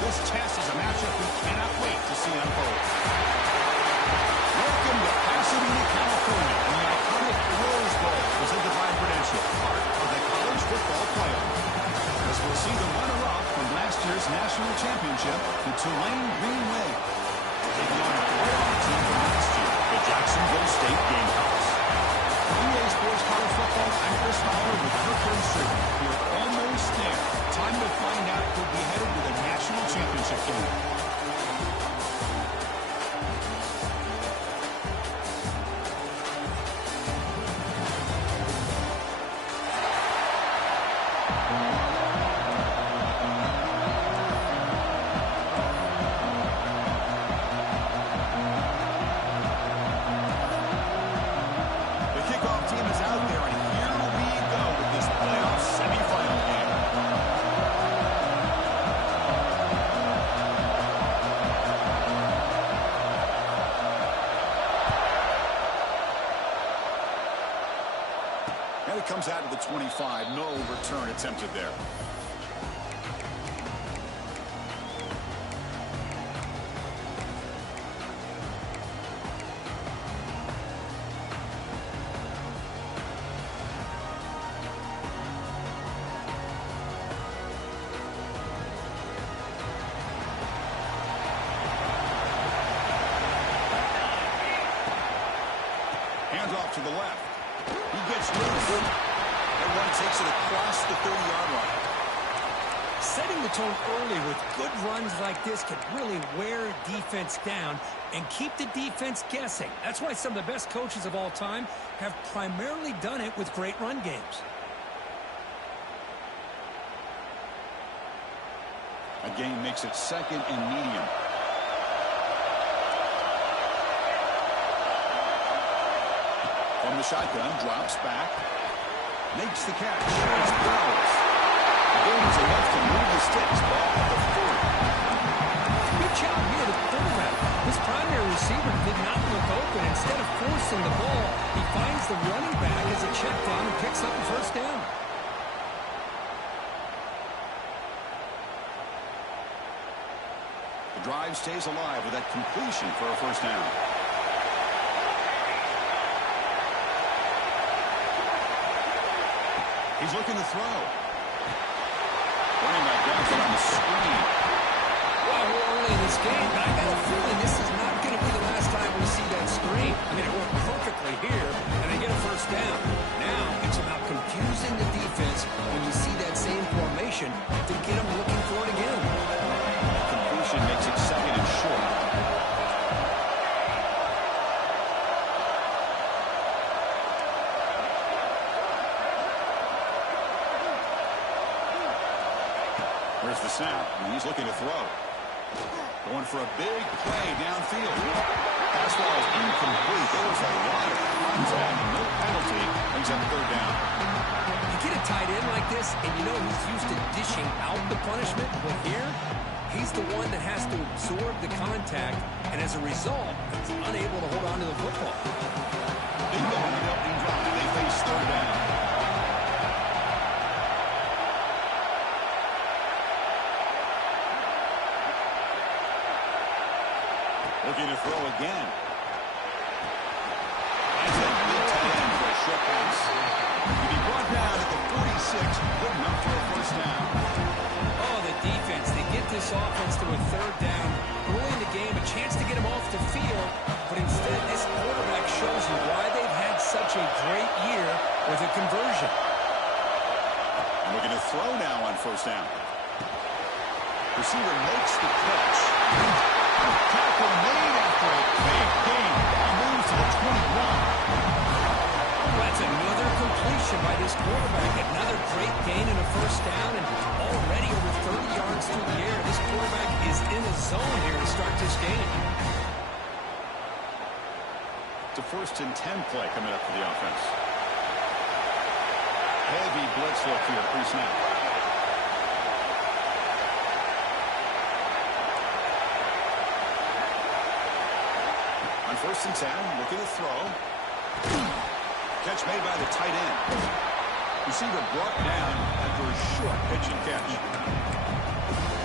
This test is a matchup we cannot wait to see unfold. Welcome to Pasadena, California, and the iconic Rose Bowl presented by Prudential, part of the college football playoff. As we'll see the runner-up from last year's national championship, the Tulane Green Wave, taking on a playoff team from last year, the Jacksonville State Gamecocks. EA Sports College Football, I'm Chris Fowler with Kirk Street. We're almost there. Time to find out who'll be headed to the national championship game. Comes out of the 25. No return attempted there. Hands off to the left. He gets loose. Everyone takes it across the 30-yard line. Setting the tone early with good runs like this can really wear defense down and keep the defense guessing. That's why some of the best coaches of all time have primarily done it with great run games. A gain makes it second and medium. From the shotgun, drops back. Makes the catch. It's Bowers. The game is enough to move the sticks. Ball at the 40. Good job here to the quarterback. His primary receiver did not look open. Instead of forcing the ball, he finds the running back as a check down and picks up a first down. The drive stays alive with that completion for a first down. He's looking to throw. Running back down on the screen. Well, we're early in this game, but I got a feeling this is not going to be the last time we see that screen. I mean, it worked perfectly here, and they get a first down. Now it's about confusing the defense when you see that same formation to get them looking for it again. Completion makes it second and short. There's the snap, and he's looking to throw. Going for a big play downfield. Pass ball is incomplete. There was a lot of contact and no penalty. Brings up third down. You get a tight end like this, and you know he's used to dishing out the punishment, but here, he's the one that has to absorb the contact, and as a result, he's unable to hold on to the football. Big ball on the opening drive. They face third down. Looking to throw again. That's a big tight end for a short pass. He'll be brought down at the 46, good enough for a first down. Oh, the defense, they get this offense to a third down. Early in the game, a chance to get him off the field, but instead this quarterback shows you why they've had such a great year with a conversion. And looking to throw now on first down. Receiver makes the catch. Tackle made after a big gain. He moves to the 21. That's another completion by this quarterback. Another great gain and a first down, and already over 30 yards through the air. This quarterback is in the zone here to start this game. It's a 1st and 10 play coming up for the offense. Heavy blitz look here pre-snap. On 1st and 10, looking to throw. Catch made by the tight end. Receiver brought down after a short pitch and catch.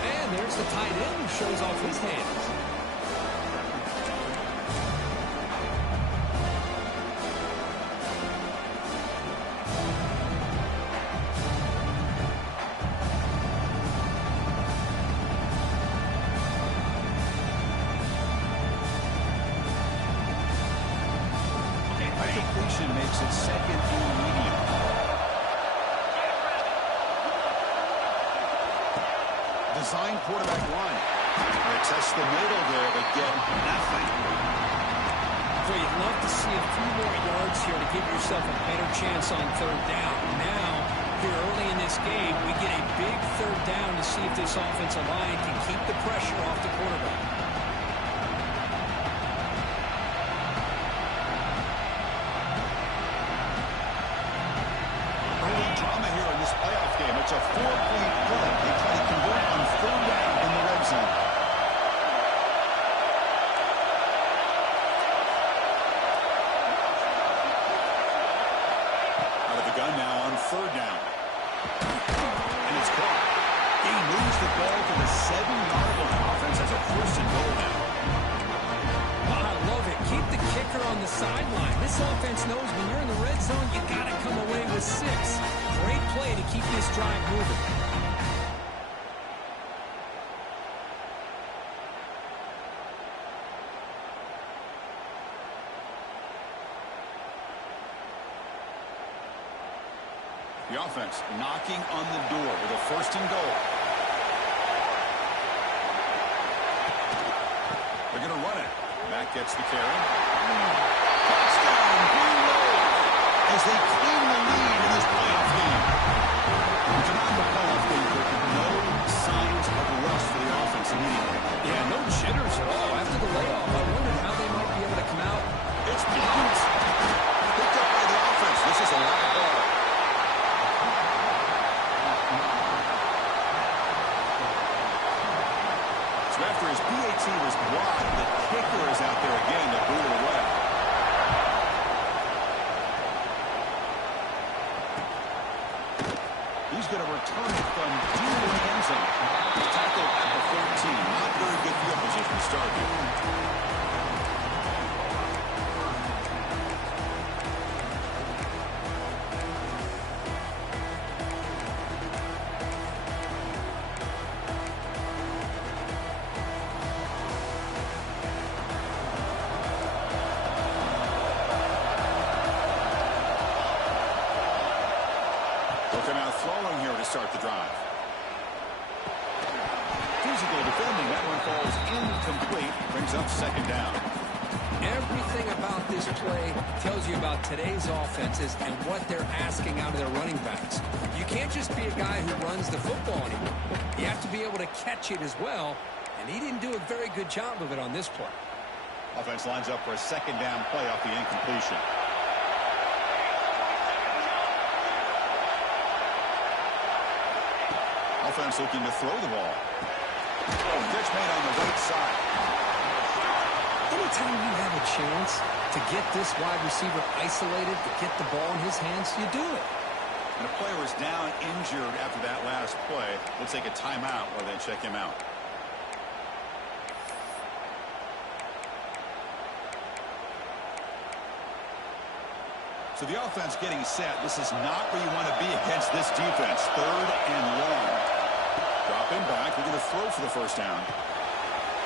And there's the tight end who shows off his hands. Completion makes it second and medium. Design quarterback run. They test the middle there, but get nothing. So you'd love to see a few more yards here to give yourself a better chance on third down. Now, here early in this game, we get a big third down to see if this offensive line can keep the pressure off the quarterback. It's a 4-point play. They try to convert on third down in the red zone. Out of the gun now on third down. And it's caught. He moves the ball to the 7-yard line. Offense has a first and goal now. I love it. Keep the kicker on the sideline. This offense knows when you're in the red zone, you got to come away with 6. Great play to keep this drive moving. The offense knocking on the door with a first and goal. They're going to run it. Matt gets the carry. Touchdown, Green Wave, as they claim the lead in this playoff game. It's not the playoff game, but no signs of rust for the offense immediately. Yeah, no jitters at all. After the layoff, I wondered how they might be able to come out. It's blocked. Picked up by the offense. This is a live ball. So after his PAT was blocked, the kicker is out there again to boot it away. He's going to return it from deep in the end zone. Tackle at the 14. Not very good field position to start here. Throwing here to start the drive. Physical defending. That one falls incomplete. Brings up second down. Everything about this play tells you about today's offenses and what they're asking out of their running backs. You can't just be a guy who runs the football anymore. You have to be able to catch it as well, and he didn't do a very good job of it on this play. Offense lines up for a second down play off the incompletion. Offense looking to throw the ball. Catch made on the right side. Anytime you have a chance to get this wide receiver isolated, to get the ball in his hands, you do it. And a player is down injured after that last play. We'll take a timeout or then check him out. So the offense getting set. This is not where you want to be against this defense. Third and long. Dropping back. We're going to throw for the first down.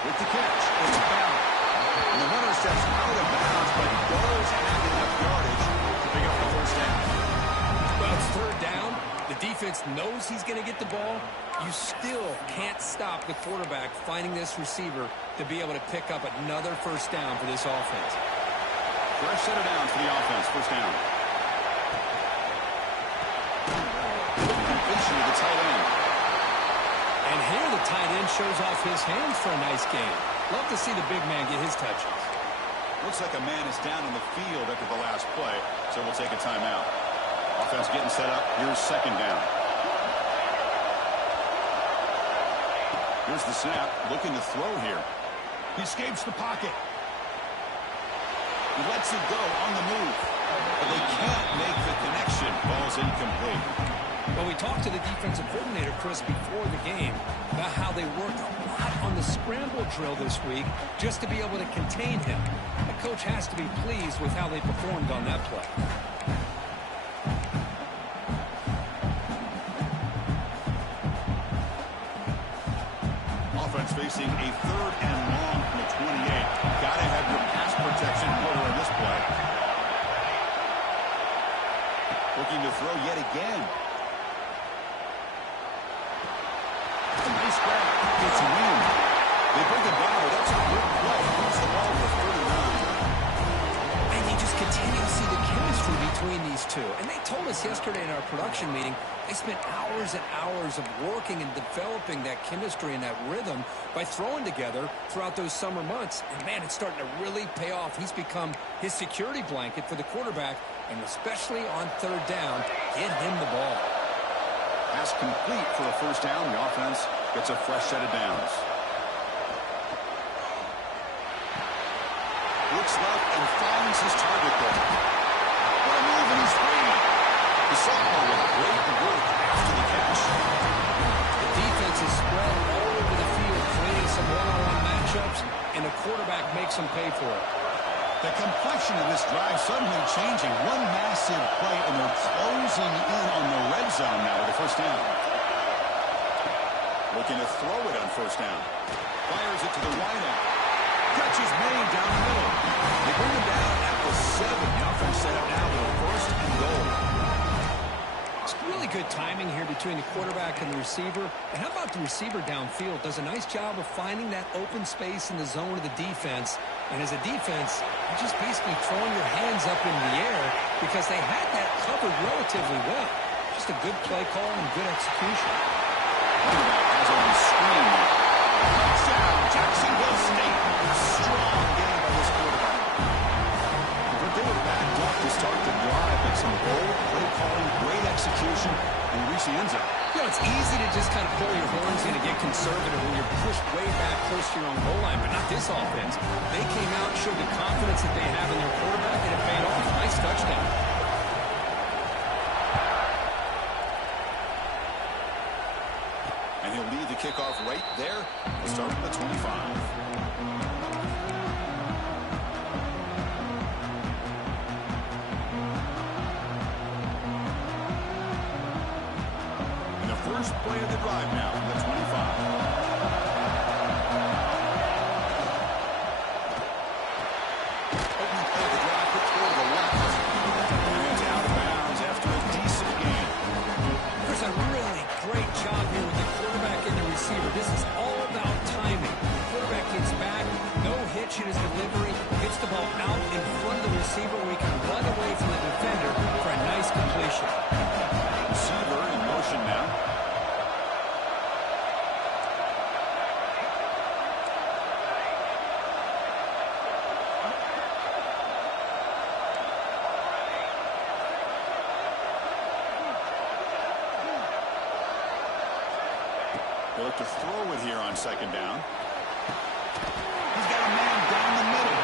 With the catch. It's foul. And the runner steps out of bounds, but does have enough yardage to pick up the first down. Well, it's third down. The defense knows he's going to get the ball. You still can't stop the quarterback finding this receiver to be able to pick up another first down for this offense. Fresh set of downs for the offense. First down. Completion to the tight end. And here the tight end shows off his hands for a nice game. Love to see the big man get his touches. Looks like a man is down on the field after the last play, so we'll take a timeout. Offense getting set up. Here's second down. Here's the snap. Looking to throw here. He escapes the pocket. He lets it go on the move. But they can't make the connection. Ball's incomplete. Well, we talked to the defensive coordinator, Chris, before the game about how they worked a lot on the scramble drill this week just to be able to contain him. The coach has to be pleased with how they performed on that play. Offense facing a 3rd and long from the 28. Got to have your pass protection in order in this play. Looking to throw yet again. Nice grab. Gets wind. They bring it down, but that's a good play. Puts the ball with 39. And you just continue to see the chemistry between these two. And they told us yesterday in our production meeting, they spent hours and hours of working and developing that chemistry and that rhythm by throwing together throughout those summer months. And, man, it's starting to really pay off. He's become his security blanket for the quarterback, and especially on 3rd down, get him the ball. Pass complete for a 1st down. The offense gets a fresh set of downs. Looks left and finds his target there. What a move in his speed. The sophomore with great work after the catch. The defense is spread all over the field, creating some one-on-one matchups, and the quarterback makes them pay for it. The complexion of this drive suddenly changing. One massive play, and they're closing in on the red zone now with a 1st down. Looking to throw it on 1st down. Fires it to the wideout. Catch is made down the middle. They bring him down at the 7. The offense set up now with a 1st and goal. It's really good timing here between the quarterback and the receiver. And how about the receiver downfield? Does a nice job of finding that open space in the zone of the defense. And as a defense, you're just basically throwing your hands up in the air because they had that covered relatively well. Just a good play call and good execution. Quarterback has on the screen. Touchdown, Jacksonville State. Strong game by this quarterback. But they were backed up to start the drive, but some bold play calling, great execution, and reach the end zone. You know, it's easy to just kind of pull your horns in and get conservative when you're pushed way back close to your own goal line, but not this offense. They came out and showed the confidence that they have in their quarterback, and it paid off. Nice touchdown. And he'll lead the kickoff right there. We'll start from the 25. First play of the drive now from the 25. Opening play of the drive, put toward the left. And it's out of bounds after a decent gain. There's a really great job here with the quarterback and the receiver. This is all about timing. The quarterback gets back, no hitch in his delivery, gets the ball out in front of the receiver where he can run away from the defender for a nice completion. Receiver in motion now. They look to throw it here on 2nd down. He's got a man down the middle.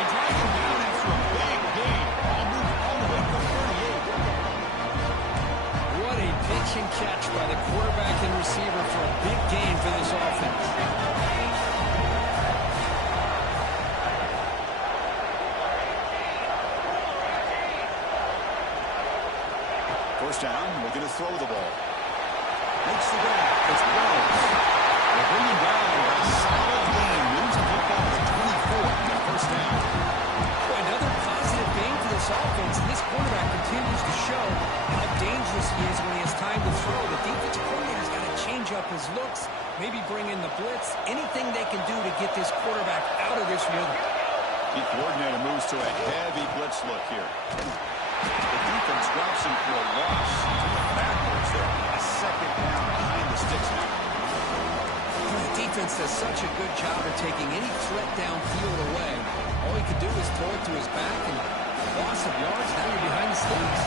They drag him down after a big gain. Ball moved all the way to the 38. What a pitch and catch by the quarterback and receiver for a big gain for this offense. First down, looking to throw the ball. Makes the grab. It's Wells. They bring him down by a solid gain. Moves the football to 24 on the 1st down. Boy, another positive gain for this offense. And this quarterback continues to show how dangerous he is when he has time to throw. The defensive coordinator's got to change up his looks, maybe bring in the blitz, anything they can do to get this quarterback out of this rhythm. The coordinator moves to a heavy blitz look here. The defense drops him for a loss. Backwards there. A 2nd down behind the sticks now. The defense does such a good job of taking any threat downfield away. All he could do is throw it to his back, and loss of yards, now you're behind the sticks.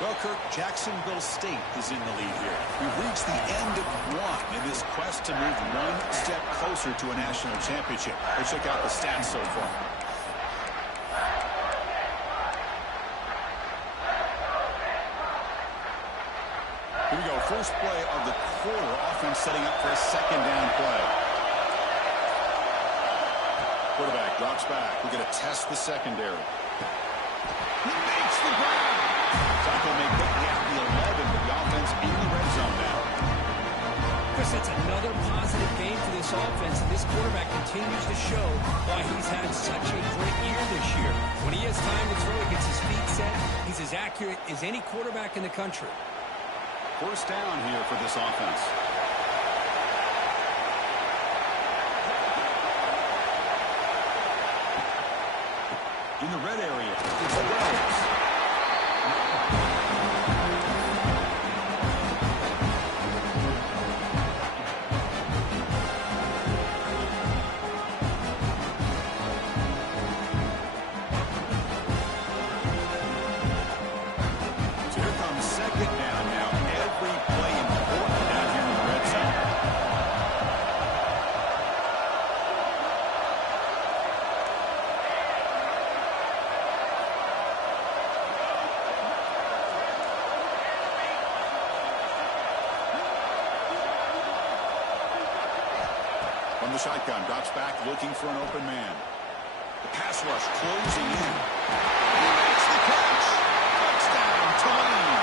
Well, Kirk, Jacksonville State is in the lead here. We've reached the end of one in this quest to move one step closer to a national championship. Let's check out the stats so far. Here we go. First play of the quarter. Offense setting up for a second down play. Quarterback drops back. We're going to test the secondary. He makes the grab. Tackle may put the 11, but the offense in the red zone now. Chris, that's another positive game for this offense, and this quarterback continues to show why he's had such a great year this year. When he has time to throw, he gets his feet set. He's as accurate as any quarterback in the country. First down here for this offense. In the red area, it's Wells. So here comes second down now. Every play important down here in the red zone. From the shotgun, drops back, looking for an open man. The pass rush closing in. He makes the catch. Touchdown, Tulane.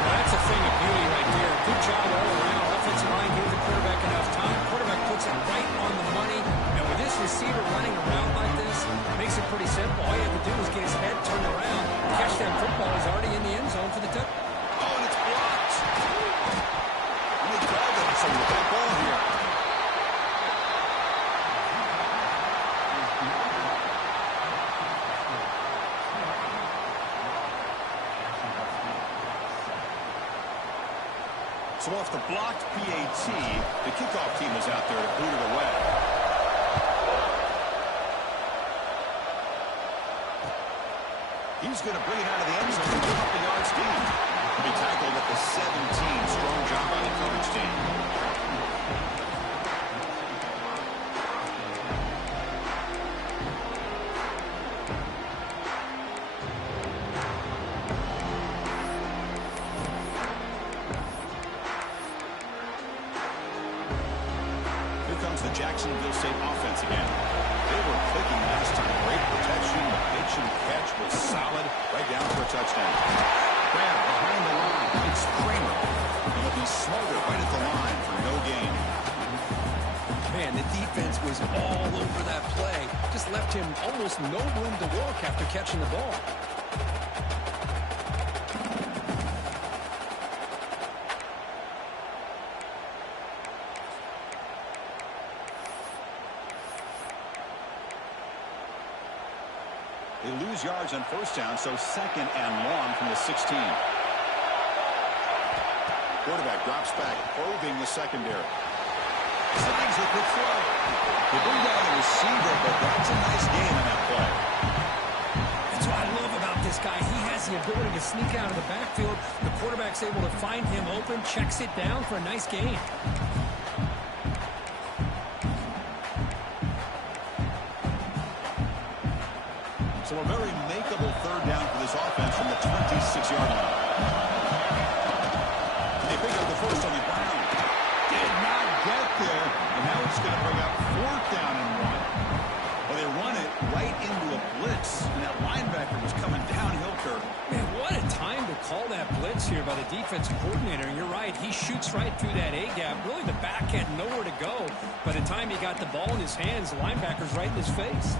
Well, that's a thing of beauty right there. Good job all around. Offensive line gives the quarterback enough time. Quarterback puts it right on the money. And with this receiver running around like this, it makes it pretty simple. All you have to do is get his head turned around, catch that football. He's already in the end zone for the touchdown. Oh, and it's blocked. And they called it some with that ball here. So off the blocked PAT, the kickoff team is out there to boot it away. He's going to bring it out of the end zone and give up the yards deep. He tackled at the 17. Strong job by the coverage team. The Jacksonville State offense again. They were clicking last time. Great protection. The pitch and catch was solid. Right down for a touchdown. Grab behind the line. It's Kramer. He'll be smothered right at the line for no gain. Man, the defense was all over that play. Just left him almost no room to walk after catching the ball. They lose yards on first down, so second and long from the 16. Quarterback drops back, probing the secondary. Signs a quick throw. They bring down the receiver, but that's a nice gain on that play. That's what I love about this guy. He has the ability to sneak out of the backfield. The quarterback's able to find him open, checks it down for a nice gain. So a very makeable third down for this offense from the 26-yard line. They pick up the first on the ground. Did not get there. And now it's going to bring up fourth down and one. Well, they run it right into a blitz. And that linebacker was coming downhill, Kirk. Man, what a time to call that blitz here by the defensive coordinator. And you're right, he shoots right through that A-gap. Really, the back had nowhere to go. By the time he got the ball in his hands, the linebacker's right in his face.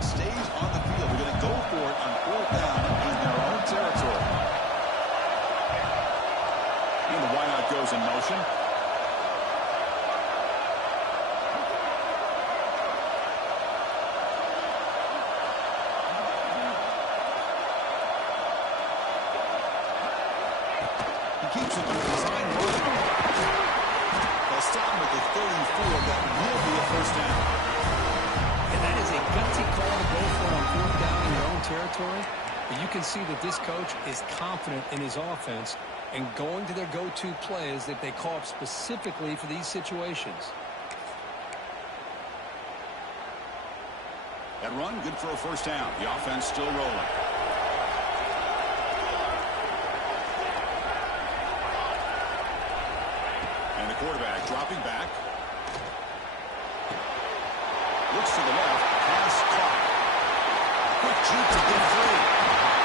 Stays on the field. They're going to go for it on fourth down in their own territory. And the wideout goes in motion. He keeps it to the design run. They'll stop him at the 34. That will be a first down. And that is a gutsy call to go for on fourth down. territory, but you can see that this coach is confident in his offense and going to their go-to plays that they call up specifically for these situations. That run, good for a first down. The offense still rolling. And the quarterback dropping back. Looks to the left. Pass caught. Quick juke to get free.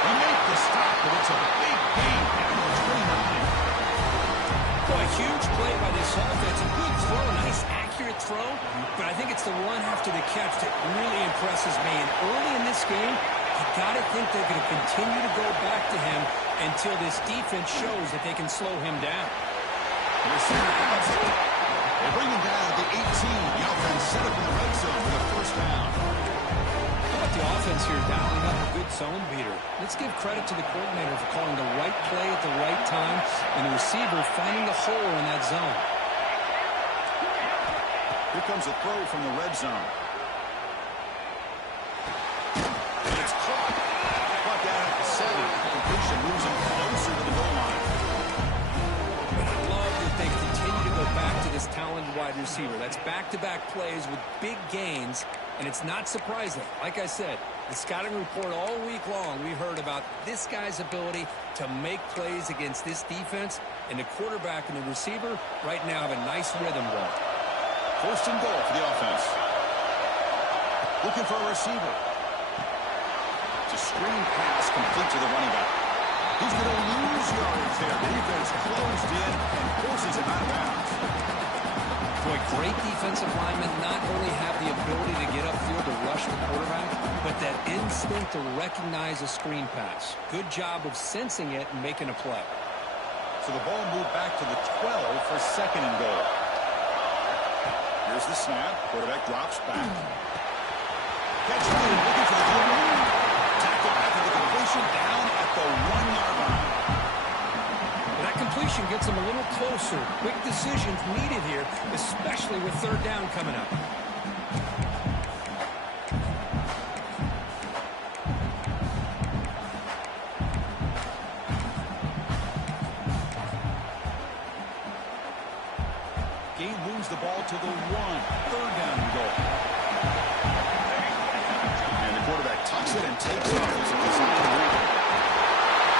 He made the stop, but it's a big gain down to the 29. Boy, huge play by this offense. A good throw, nice accurate throw. But I think it's the run after the catch that really impresses me. And early in this game, you got to think they're going to continue to go back to him until this defense shows that they can slow him down. They bring him down at the 18. The offense set up in the red zone for the first down. How about the offense here dialing up a good zone beater? Let's give credit to the coordinator for calling the right play at the right time and the receiver finding the hole in that zone. Here comes a throw from the red zone. And it's caught. Caught down at the 7. Completion moves him closer to the goal line. They continue to go back to this talented wide receiver. That's back-to-back plays with big gains, and it's not surprising. Like I said, the scouting report all week long, we heard about this guy's ability to make plays against this defense, and the quarterback and the receiver right now have a nice rhythm going. First and goal for the offense. Looking for a receiver. It's a screen pass complete to the running back. He's going to lose yards there. The defense closed in and forces him out of bounds. Boy, great defensive linemen not only have the ability to get upfield to rush the quarterback, but that instinct to recognize a screen pass. Good job of sensing it and making a play. So the ball moved back to the 12 for second and goal. Here's the snap. Quarterback drops back. Catch made, looking for the goal. Tackle after the completion down at the 1-yard line. That completion gets him a little closer. Quick decisions needed here, especially with third down coming up. Gain moves the ball to the 1. Third down and goal. And the quarterback tucks it and takes off as it goes out of the ring.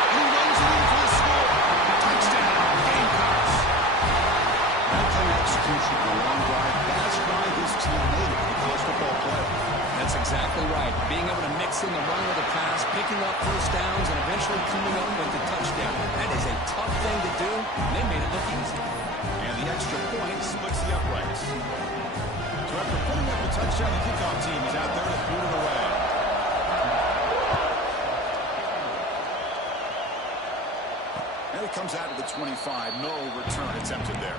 And he runs it in for the score. Touchdown, Gamecocks. That kind of execution on a long drive, that's why this team made it in college football play. That's exactly right. Being able to mix in the run with the pass, picking up first downs, and eventually coming up with the touchdown. That is a tough thing to do, and they made it look easy. And the extra point splits the uprights. So after putting up the touchdown, the kickoff team is out there to boot it away. And it comes out of the 25. No return attempted there.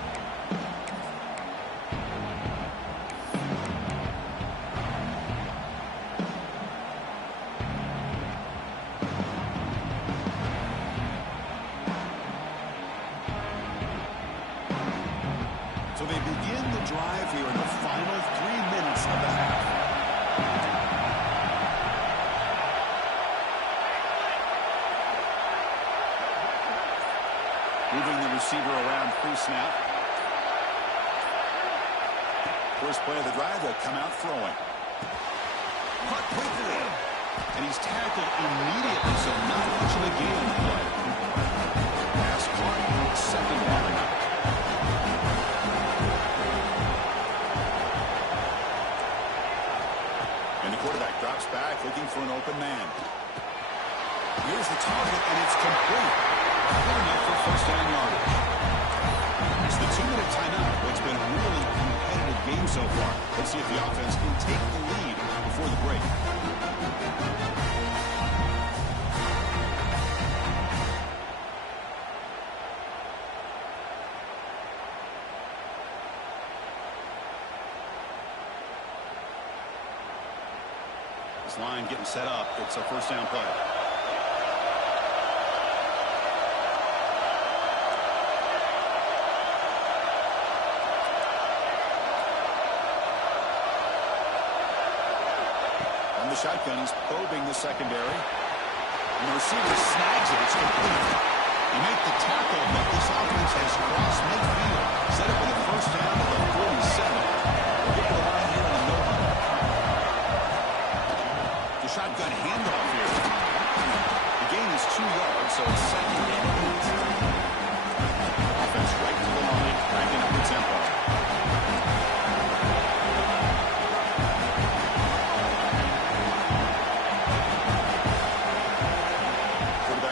So they begin the drive here in the final 3 minutes of the half. Moving the receiver around pre-snap. First play of the drive, they'll come out throwing. Caught quickly. And he's tackled immediately, so not much of a gain on the play. Pass caught, second down. And the quarterback drops back, looking for an open man. Here's the target, and it's complete. Good enough for first down yardage. It's the 2-minute timeout. What's been a really competitive game so far. Let's see if the offense can take the lead before the break. This line getting set up. It's a first down play. On the shotgun, he's probing the secondary. And the receiver snags it. It's complete. You make the tackle, but this offense has crossed midfield. Set up with a first down at the 47. We'll get to the line here in the no-huddle. The shotgun handoff here. The gain is 2 yards, so it's 2nd and 8. Offense right to the line, backing up the tempo.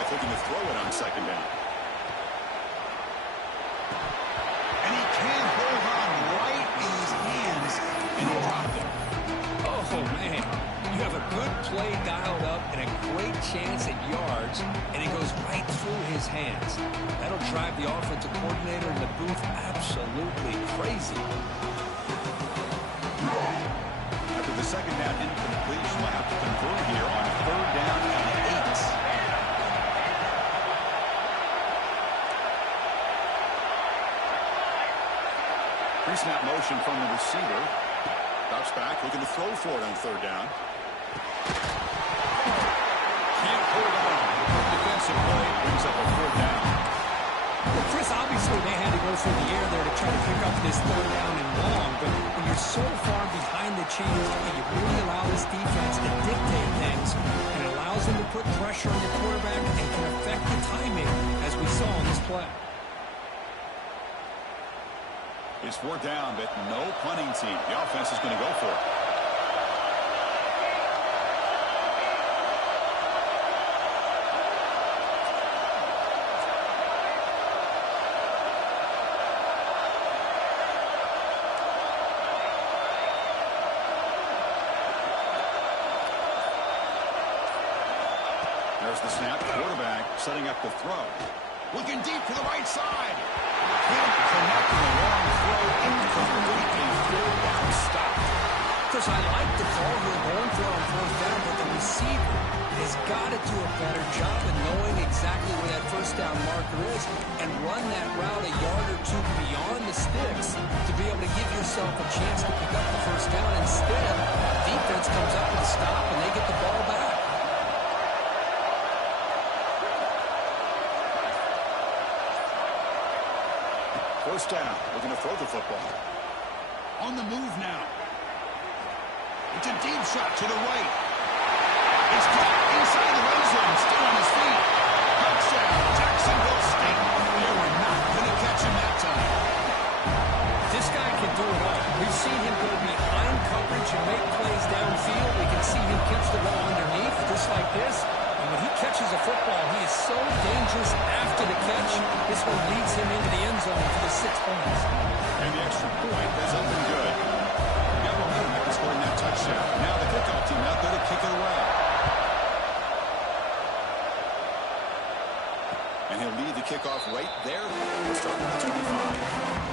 Looking to throw it on 2nd down. And he can hold on right in his hands, and he dropped it. Oh, man. You have a good play dialed up and a great chance at yards, and it goes right through his hands. That'll drive the offensive coordinator in the booth absolutely crazy. After the 2nd down incompletion, we'll have to convert here on 3rd down and 8. Pre-snap motion from the receiver. Drops back, looking to throw for it on 3rd down. Can't hold on. Defensive play brings up a 4th down. Well, Chris, obviously they had to go through the air there to try to pick up this 3rd down and long, but when you're so far behind the chains, you really allow this defense to dictate things, and it allows them to put pressure on the quarterback and can affect the timing, as we saw in this play. It's 4th down, but no punting team. The offense is going to go for it. There's the snap. Quarterback setting up the throw. Looking deep to the right side. Can't connect the long throw. Incomplete. A 4th down stop. Chris, I like the call here going for on 4th down, but the receiver has got to do a better job of knowing exactly where that 1st down marker is and run that route a yard or 2 beyond the sticks to be able to give yourself a chance to pick up the 1st down. Instead, defense comes up with a stop and they get the ball back. First down, looking to throw the football. On the move now. It's a deep shot to the right. It's caught inside the red zone, still on his feet. Touchdown, Jacksonville State. They were not going to catch him that time. This guy can do it all. We've seen him go behind coverage and make plays downfield. We can see him catch the ball underneath, just like this. And when he catches a football, he is so dangerous after the catch. This one leads him into the end zone for the 6 points. And the extra point is up and good. Got momentum after scoring that touchdown. Now the kickoff team out there to kick it away. And he'll lead the kickoff right there. We'll start with the 25.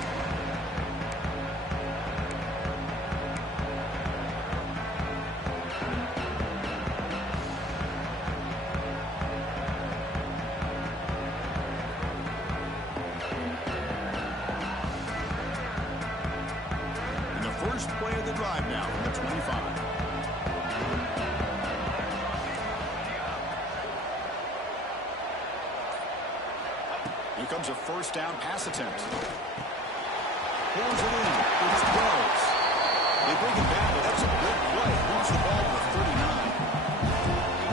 First play of the drive now from the 25. Here comes a 1st down pass attempt. Pulls it in. It's throws. They bring it back, but that's a good play. Moves the ball to the 39.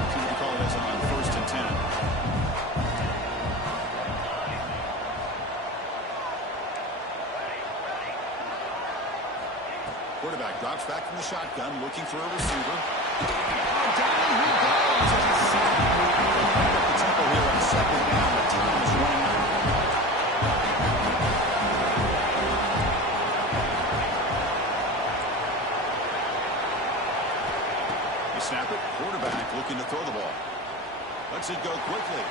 See what you call this on 1st and 10. Quarterback drops back from the shotgun, looking for a receiver. Down he goes. The tempo here on 2nd down. The time is running out. They snap it. Quarterback looking to throw the ball. Lets it go quickly.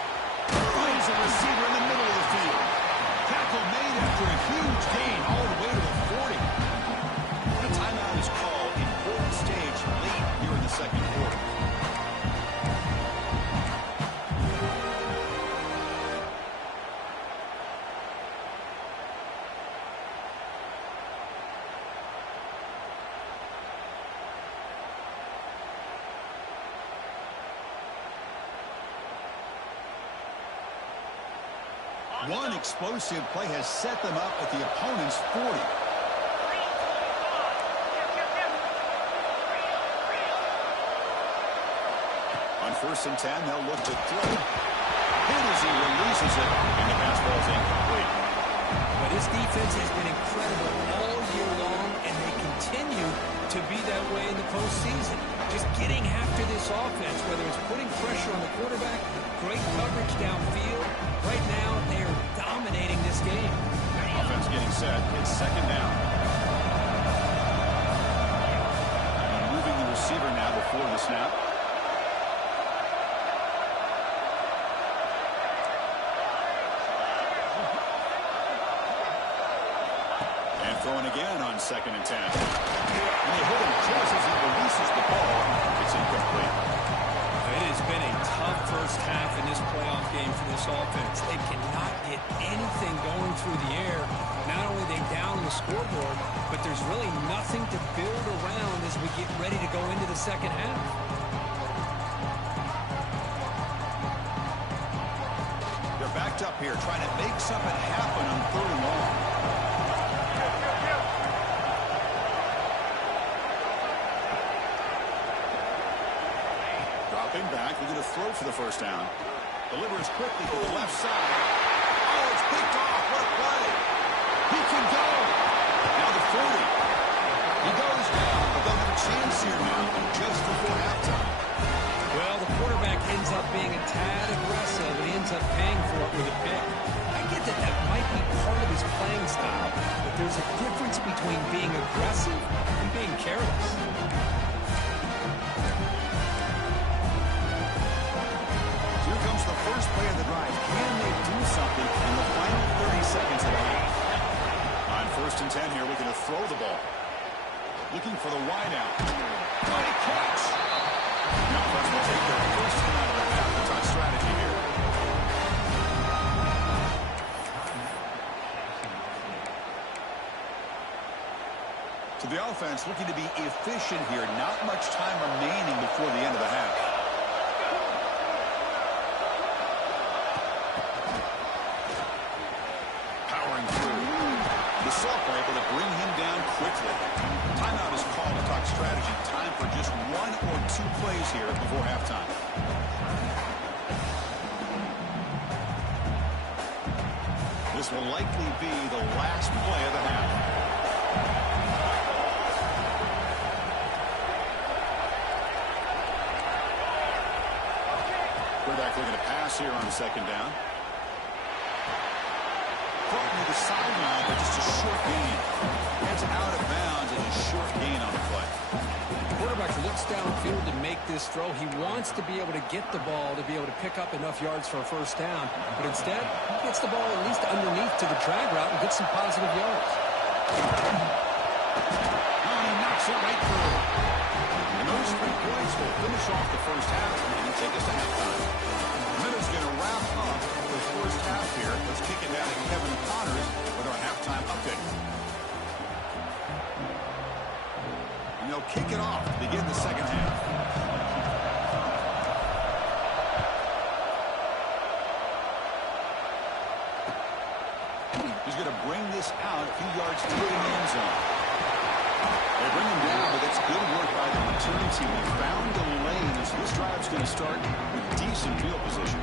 Finds a receiver in the middle of the field. Tackle made after a huge gain all the way to the 40. Timeout is called. Important stage late here in the 2nd quarter. One explosive play has set them up at the opponent's 40. On 1st and 10, they'll look to throw. Hit as he releases it, and the pass ball is incomplete. But his defense has been incredible all year long, and they continue to be that way in the postseason. Just getting after this offense, whether it's putting pressure on the quarterback, great coverage downfield. Right now, they are dominating this game. Offense getting set. It's 2nd down. Moving the receiver now before the snap. And throwing again on 2nd and 10. And they hit him just as he releases the ball. It's incomplete. It has been a tough first half in this playoff game for this offense. They cannot get anything going through the air. Not only are they down on the scoreboard, but there's really nothing to build around as we get ready to go into the second half. They're backed up here trying to make something happen on 3rd and long. Dropping back, we're going to throw for the 1st down. Delivers quickly to the left side. Oh, it's picked off. What a play. He can go. Now the 40. He goes down, but they'll have a chance here now just before halftime. Well, the quarterback ends up being a tad aggressive, and he ends up paying for it with a pick. I get that that might be part of his playing style, but there's a difference between being aggressive and being careless. Here comes the first play of the drive. Can they do something in the final 30 seconds of the half? On 1st and 10 here, we're going to throw the ball. Looking for the wide out. Great catch. Now let's take their first one out of the half. It's our strategy here. To the offense, looking to be efficient here. Not much time remaining before the end of the half. Powering through. The Salk are able to bring him down quickly. Timeout is called to talk strategy. Time for just 1 or 2 plays here before halftime. This will likely be the last play of the half. Quarterback looking to pass here on 2nd down. Thrown to the sideline, but just a short gain. Heads out of bounds and a short gain on the play. The quarterback looks downfield to make this throw. He wants to be able to get the ball to be able to pick up enough yards for a 1st down. But instead, he gets the ball at least underneath to the drag route and gets some positive yards. Oh, he knocks it right through. And those 3 points will finish off the first half and take us to halftime. Minutes going to wrap up the first half here. Let's kick it down to Kevin Connors with our halftime update. And they'll kick it off to begin the second half. He's going to bring this out a few yards through the end zone. They bring him down, but that's good work by the return team. They found the lane as this drive's going to start with decent field position.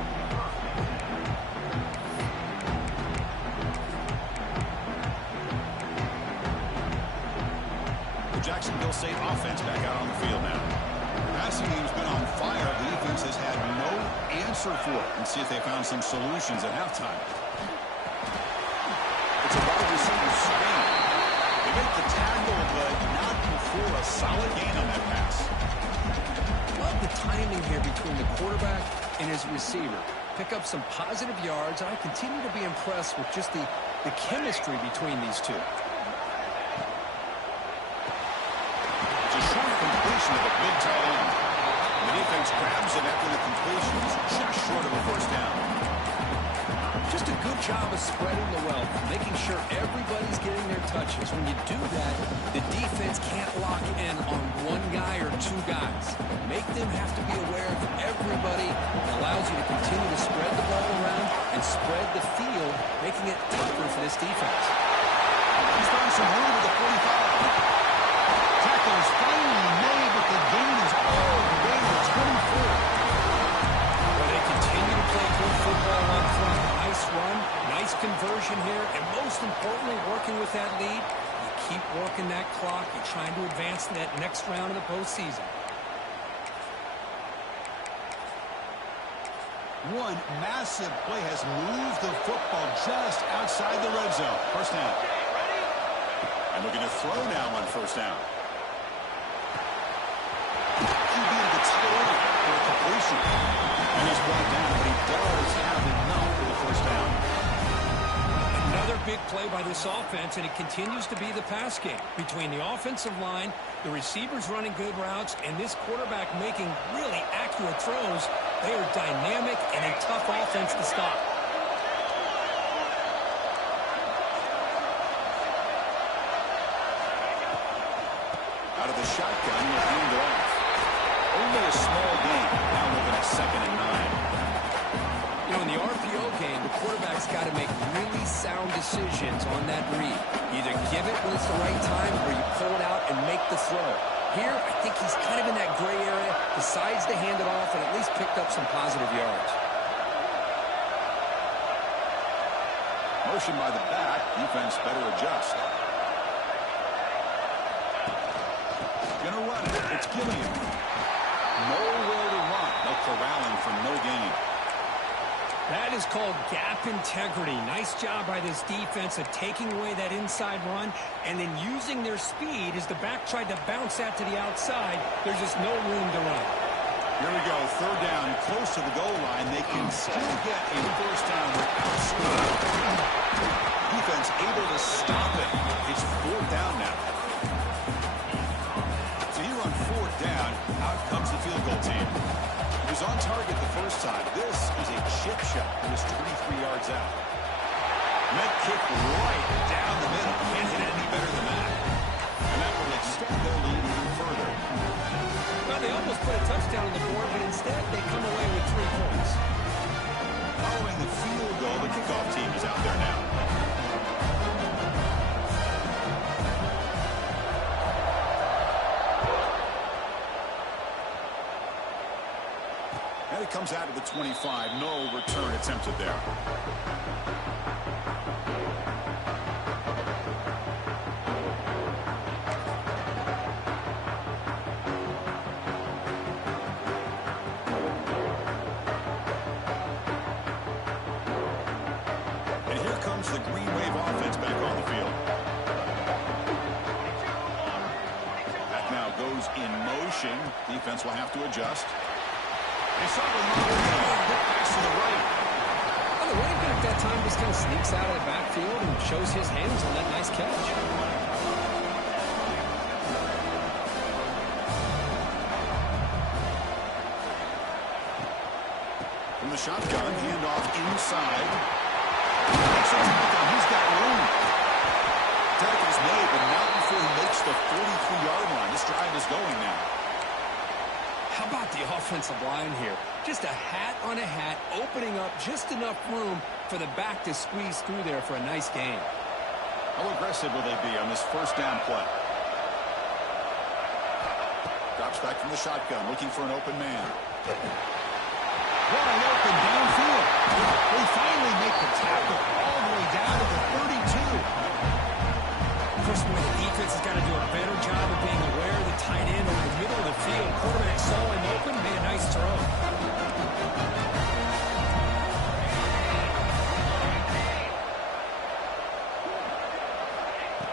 The Jacksonville State offense back out on the field now. The passing game's been on fire. The defense has had no answer for it. And see if they found some solutions at halftime. It's a wide receiver screen. They make the tackle, but not before a solid gain on that pass. Love the timing here between the quarterback and his receiver. Pick up some positive yards, and I continue to be impressed with just the chemistry between these two. It's a short completion of a big tight end. The defense grabs it after the completion. It's just short of a 1st down. Just a good job of spreading the wealth, making sure everybody's getting their touches. When you do that, the defense can't lock in on 1 guy or 2 guys. Make them have to be aware of everybody. It allows you to continue to spread the ball around and spread spread the field, making it tougher for this defense. He's found some room at the 45. Tackle is finally made, but the gain is all the way to 24. Well, they continue to play good football up front. Nice run, nice conversion here, and most importantly, working with that lead, you keep working that clock. You're trying to advance to that next round of the postseason. One massive play has moved the football just outside the red zone. First down. And looking to throw now on first down. QB to the tight end for a completion. And he's brought down, but he does have enough for the first down. Another big play by this offense, and it continues to be the pass game. Between the offensive line, the receivers running good routes, and this quarterback making really accurate throws, they are dynamic and a tough offense to stop. Out of the shotgun, he'll hand it off. Only a small gain. Now looking at 2nd and 9. You know, in the RPO game, the quarterback's got to make really sound decisions on that read. Either give it when it's the right time or you pull it out and make the throw. Here, I think he's kind of in that gray area, decides to hand it off and at least picked up some positive yards. Motion by the back. Defense better adjust. Gonna run it. It's Gilliam. Nowhere to run. No corralling from no gain. That is called gap integrity. Nice job by this defense of taking away that inside run and then using their speed as the back tried to bounce that to the outside. There's just no room to run. Here we go. 3rd down, close to the goal line. They can still get a first down without scoring. Defense able to stop it. It's 4th down now. So here on 4th down, out comes the field goal team. He was on target the first time. This is a chip shot. It was 23 yards out. Med kick right down the middle. Can't hit any better than that. And that will extend their lead even further. Well, they almost put a touchdown on the board, but instead they come away with 3 points. Following the field goal, the kickoff team is out there now. And it comes out of the 25. No return attempted there. And here comes the Green Wave offense back on the field. That now goes in motion. Defense will have to adjust. They saw the pass to the right. Well, the running back that time just kind of sneaks out of the backfield and shows his hands on that nice catch. From the shotgun, handoff inside. He's got room. Tackle's made, but not before he makes the 43-yard line. This drive is going now. How about the offensive line here? Just a hat on a hat, opening up just enough room for the back to squeeze through there for a nice gain. How aggressive will they be on this first down play? Drops back from the shotgun, looking for an open man. Wide open downfield. They finally make the tackle all the way down to the 32. Of course, the defense has got to do a better job of being aware of the tight end over the middle of the field. Quarterback saw him open, made a nice throw.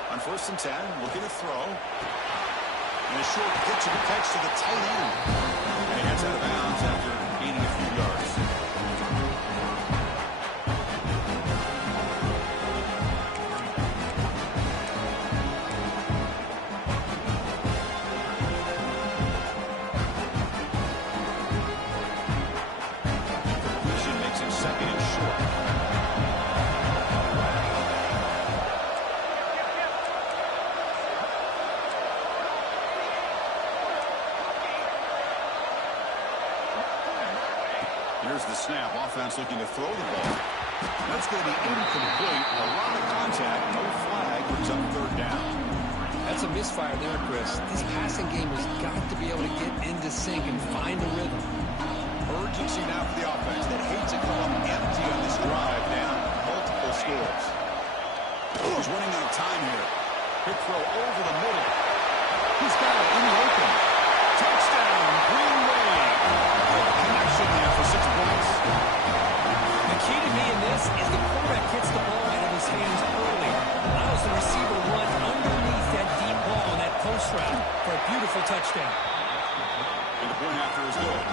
On 1st and 10, looking to throw. And a short pitch and a catch to the tight end. And he gets out of bounds after gaining a few yards. Here's the snap. Offense looking to throw the ball. That's going to be incomplete. A lot of contact. No flag. Brings up third down. That's a misfire there, Chris. This passing game has got to be able to get into sync and find a rhythm. Urgency now for the offense that hates to come up empty on this drive, down multiple scores. He's running out of time here. Quick throw over the middle. He's got it in the open. Touchdown, Green Wave. Good connection there for 6 points. The key to me in this is the quarterback gets the ball out of his hands early, allows the receiver run underneath that deep ball on that post route for a beautiful touchdown. And the point after is good.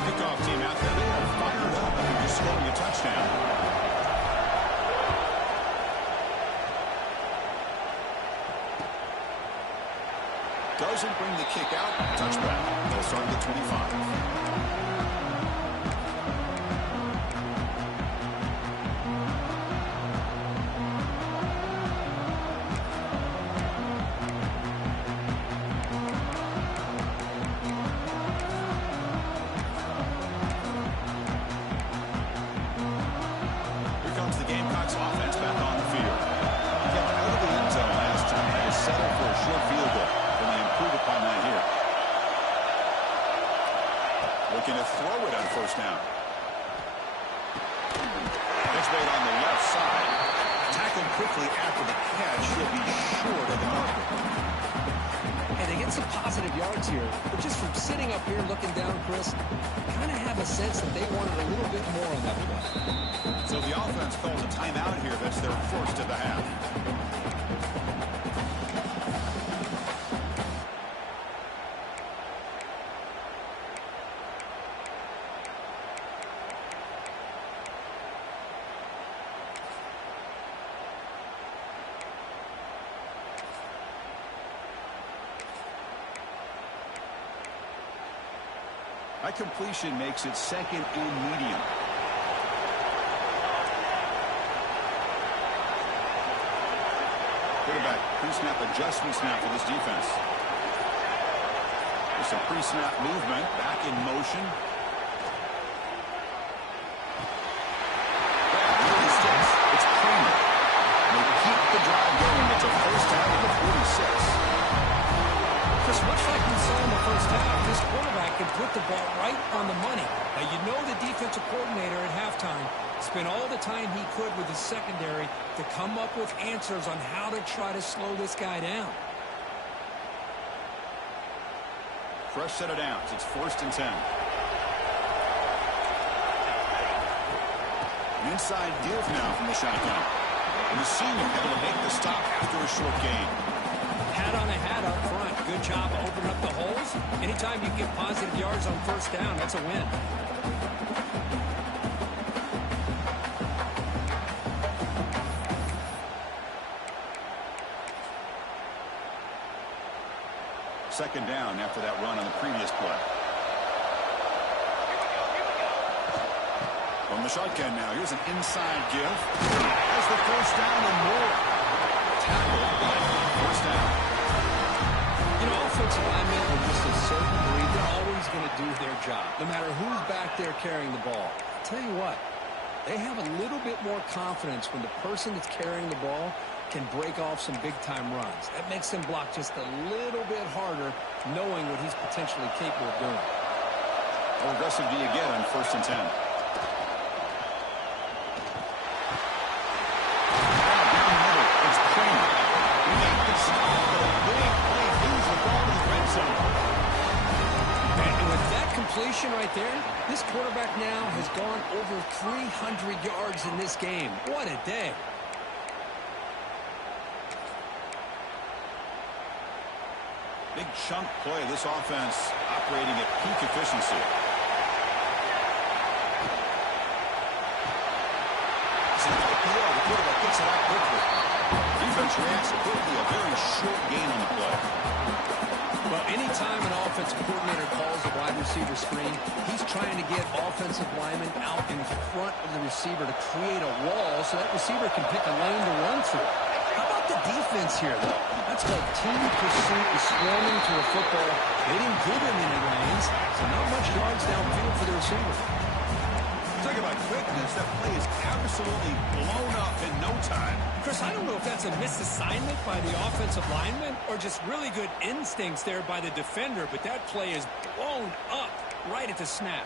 Kickoff team out there, they are fired up after just scoring a touchdown. Doesn't bring the kick out. Touchback. They'll start at the 25. Here comes the Gamecocks offense back on the field. Kept out of the end zone last time. Had to settle for a short field goal. Improve upon that here. Looking to throw it on first down. It's made on the left side. Tackled quickly after the catch. He'll be short of the marker. And they get some positive yards here, but just from sitting up here looking down, Chris, kind of have a sense that they wanted a little bit more on that play. So the offense calls a timeout here. That's their first of the half. That completion makes it second and medium. Quarterback pre-snap adjustments now for this defense. There's some pre-snap movement. Back in motion. That really sticks. It's Kramer. They keep the drive going. It's a first down at the 46. Chris, much like we saw in the first half, this quarterback can put the ball right on the money. Now, you know the defensive coordinator at halftime spent all the time he could with his secondary to come up with answers on how to try to slow this guy down. Fresh set of downs. It's 1st and 10. An inside give now from the shotgun. And the senior able to make the stop after a short gain. Hat on a hat up front. Good job opening up the holes. Anytime you get positive yards on first down, that's a win. Second down after that run on the previous play. From the shotgun now, here's an inside give. Has the first down and more. Tackled, but first down. You know, offensive linemen are just a certain breed. They're always going to do their job, no matter who's back there carrying the ball. I'll tell you what, they have a little bit more confidence when the person that's carrying the ball can break off some big-time runs. That makes him block just a little bit harder, knowing what he's potentially capable of doing. How aggressive do you get on 1st and 10? It's Kramer. We make the stop, but a big play moves the ball to the red zone. And with that completion right there, this quarterback now has gone over 300 yards in this game. What a day. Big chunk play. This offense operating at peak efficiency. The quarterback gets it out quickly. Defense reacts quickly. A very short gain on the play. Well, Anytime an offensive coordinator calls a wide receiver screen, he's trying to get offensive linemen out in front of the receiver to create a wall so that receiver can pick a lane to run through. How about the defense here, though? That's called team pursuit and swarming to a football. They didn't give him any lanes, so not much yards downfield for the receiver. Talk about quickness. That play is absolutely blown up in no time. Chris, I don't know if that's a misassignment by the offensive lineman or just really good instincts there by the defender, but that play is blown up right at the snap.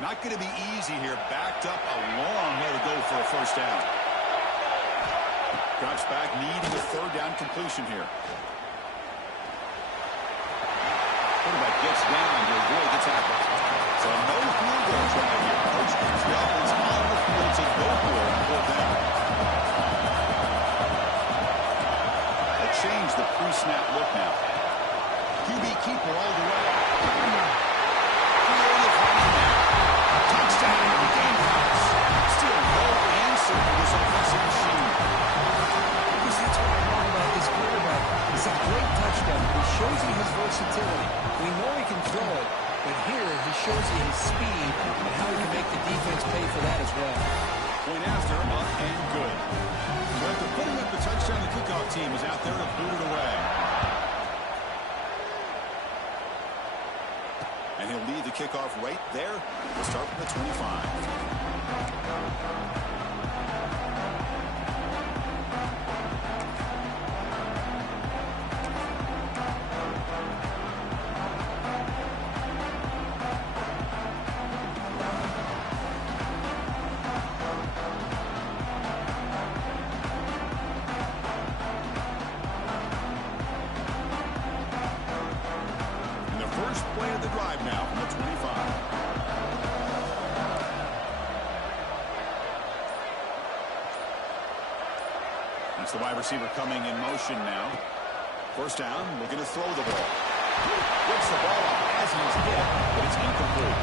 Not going to be easy here. Backed up a long way to go for a first down. Drops back, needing a third down completion here. Quarterback gets down to avoid the tackle. So no field goal try here. Coach keeps the offense on the field to go for it and pull down. They change the pre-snap look now. QB keeper all the way. Creative running back. Touchdown in the Gamecocks. Still no answer for this offensive machine. That's what I love about this quarterback. It's a great touchdown. He shows he has versatility. We know he can throw it, but here he shows you his speed and how he can make the defense pay for that as well. Point after, up and good. So after putting up the touchdown, the kickoff team is out there to boot it away. And he'll lead the kickoff right there. We'll start from the 25. First play of the drive now from the 25. That's the wide receiver coming in motion now. First down, looking to throw the ball. Whips the ball up as he's hit, but it's incomplete.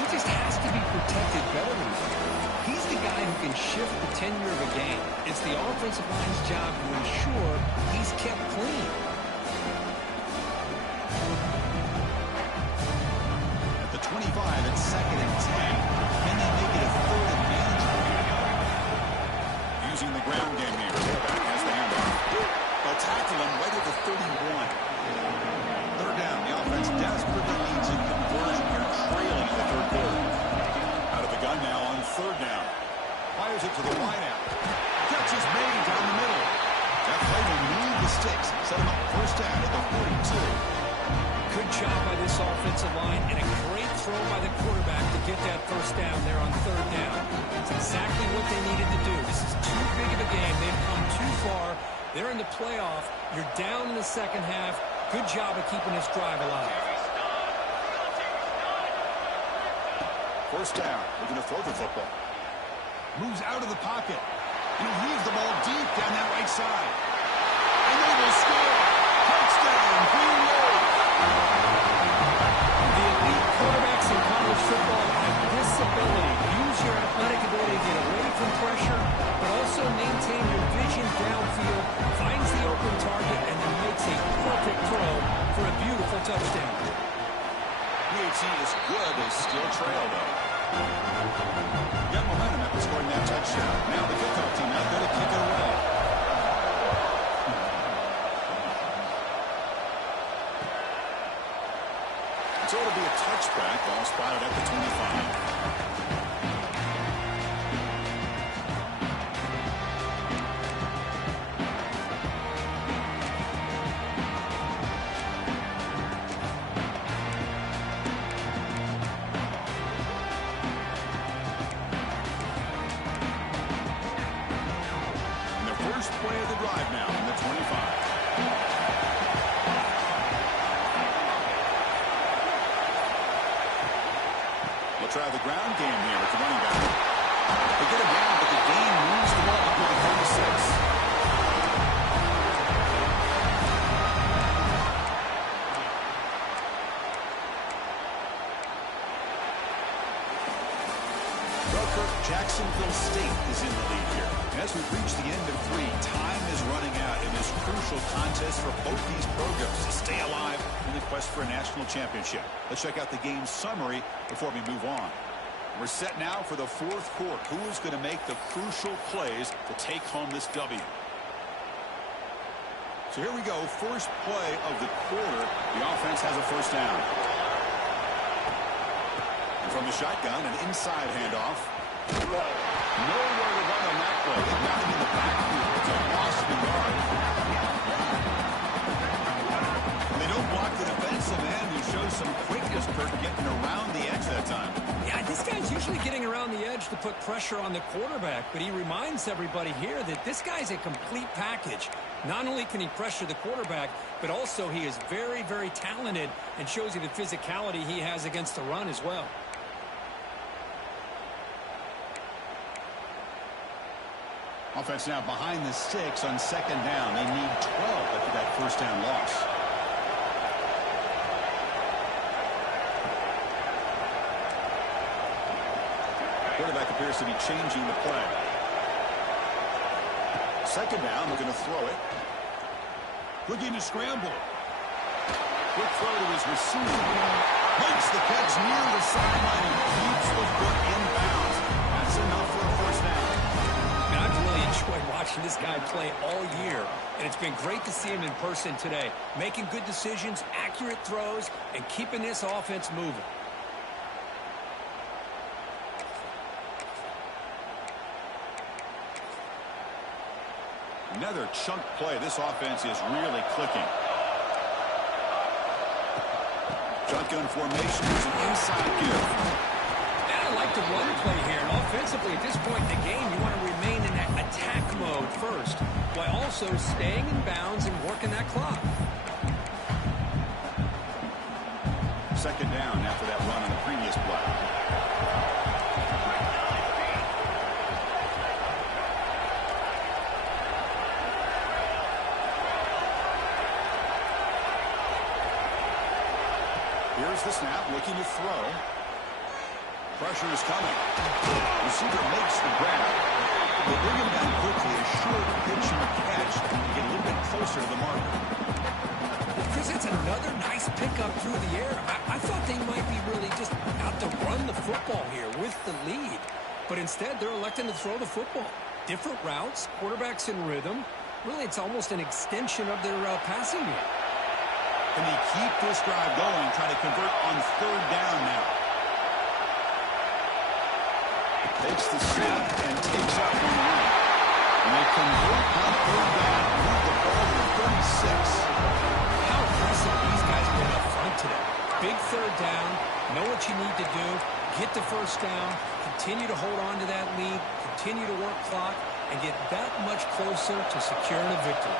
He just has to be protected better than that. He's the guy who can shift the tenure of a game. It's the offensive line's job to ensure he's kept clean. At the 25, it's 2nd and 10. Can they make it a third and manageable? Using the ground game here. Quarterback has the handoff. They'll tackle him right at the 31. Third down. The offense desperately needs a conversion here, trailing in the third quarter. Out of the gun now on third down. Fires it to the wideout. Catch is made down the middle. That play will move the sticks. Set him up first down at the 42. Good job by this offensive line and a great throw by the quarterback to get that first down there on third down. It's exactly what they needed to do. This is too big of a game. They've come too far. They're in the playoff. You're down in the second half. Good job of keeping this drive alive. First down. Looking to throw the football. Moves out of the pocket. And he heaves the ball deep down that right side. And they will score. Touchdown, Green Bay. The elite quarterbacks in college football have this ability. Use your athletic ability to get away from pressure, but also maintain your vision downfield, finds the open target, and then makes a perfect throw for a beautiful touchdown. PAT is good. They still trail, though. Got momentum after scoring that touchdown. Now the kickoff team out there to kick it away. So it'll be a touchback. Ball spotted at the 25. Play of the drive now in the 25. We'll try the ground game here with the running back. They get him down, but the gain moves the ball up to the 36. Jackson Jacksonville State is in the lead here. As we reach the end of 3, time is running out in this crucial contest for both these programs to stay alive in the quest for a national championship. Let's check out the game summary before we move on. We're set now for the 4th quarter. Who is going to make the crucial plays to take home this W? So here we go. First play of the quarter. The offense has a first down. And from the shotgun, an inside handoff. Nowhere to run on that play. They've got him in the backfield. It's a loss of yard. They don't block the defensive end, who shows some quickness, Kirk, getting around the edge that time. Yeah, this guy's usually getting around the edge to put pressure on the quarterback, but he reminds everybody here that this guy's a complete package. Not only can he pressure the quarterback, but also he is very, very talented and shows you the physicality he has against the run as well. Offense now behind the 6 on second down. They need 12 after that first down loss. Quarterback appears to be changing the play. Second down, they're going to throw it. Looking to scramble. Quick throw to his receiver. Makes the catch near the sideline and keeps the foot in bounds. That's enough for a first down. I've really enjoyed watching this guy play all year, and it's been great to see him in person today, making good decisions, accurate throws, and keeping this offense moving. Another chunk play. This offense is really clicking. Shotgun formation is an inside give. And I like the run play here. And offensively, at this point in the game, you want to remain in that attack mode first, while also staying in bounds and working that clock. Second down after that run on the previous play. Here's the snap, looking to throw. Pressure is coming. Receiver makes the grab. They bring him down quickly. A short pitch and a catch to get a little bit closer to the marker. Chris, it's another nice pickup through the air. I thought they might be really just out to run the football here with the lead. But instead, they're electing to throw the football. Different routes, quarterbacks in rhythm. Really, it's almost an extension of their passing game. Can they keep this drive going, trying to convert on third down now? Takes the snap and takes out one run. And they convert on third down, move the ball to 36. How impressive these guys have been up front today. Big third down, know what you need to do, get the first down, continue to hold on to that lead, continue to work clock, and get that much closer to securing a victory.